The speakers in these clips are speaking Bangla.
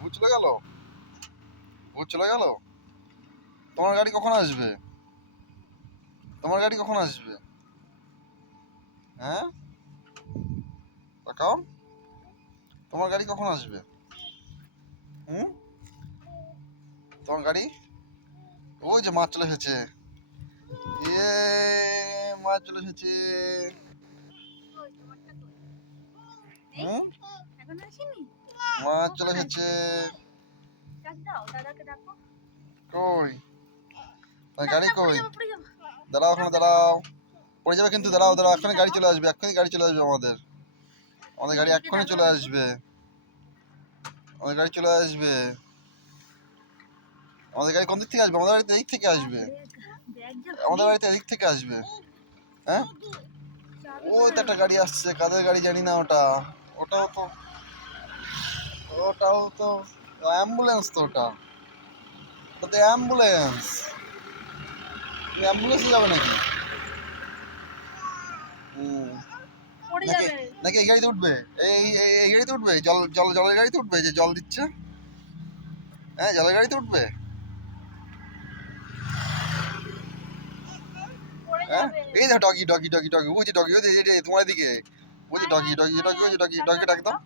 ভূত চলে গেল? ভূত চলে গেল? তোমার গাড়ি কখন আসবে? তোমার গাড়ি কখন আসবে? হ্যাঁ, তাকাও, তোমার গাড়ি কখন আসবে? হুম, তোমার গাড়ি ওই যে মাছ চলে এসেছে। ইয়ে, মাছ চলে এসেছে। হুম, মাছ চলে এসেছে। কই তোমার গাড়ি কই? দাঁড়াও, ওখানে দাঁড়াও, পড়ে যাবে কিন্তু। দাঁড়াও দাঁড়াও, এক্ষুনি গাড়ি চলে আসবে, এক্ষুনি গাড়ি চলে আসবে আমাদের। আমাদের গাড়ি এক্ষুনি চলে আসবে। আমাদের গাড়ি চলে আসবে। আমাদের গাড়ি কোন দিক থেকে আসবে? আমাদের বাড়িতে এদিক থেকে আসবে। আমাদের বাড়িতে এদিক থেকে আসবে। হ্যাঁ, ওই তো একটা গাড়ি আসছে, কাদের গাড়ি জানি না ওটা। ওটাও তো, ওটাও তো অ্যাম্বুলেন্স তো। ওটা ওটা তো অ্যাম্বুলেন্স। অ্যাম্বুলেন্সে যাবে নাকি? নাকি নাকি এই গাড়িতে উঠবে? এই গাড়িতে উঠবে? জলের গাড়িতে উঠবে, যে জল দিচ্ছে? হ্যাঁ, জলের গাড়িতে উঠবে? হ্যাঁ, এই দেখো ডগি ডগি ডগি ডগি, ওই যে ডগি, ওই যে তোমার দিকে, ওই যে ডগি ডগি ডগি, ওই যে ডগি। ডগিকে ডাক দাও,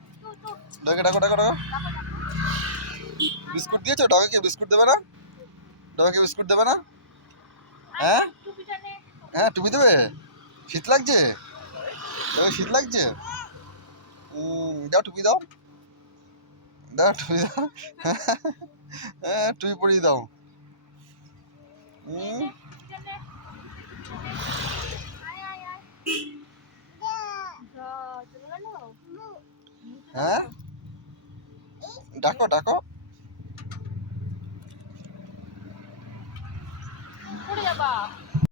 ডগিকে ডাকো ডাকো ডাকো। বিস্কুট দিয়েছো? ডগিকে বিস্কুট দেবে না? ডগিকে বিস্কুট দেবে না? হ্যাঁ হ্যাঁ, টুপি দেবে? শীত লাগছে? ডগি শীত লাগছে? দাও টুপি দাও, দাও টুপি দাও। হ্যাঁ, টুপি পরিয়ে দাও। হ্যাঁ, ডাকো ডাকো। পড়ে যাবা।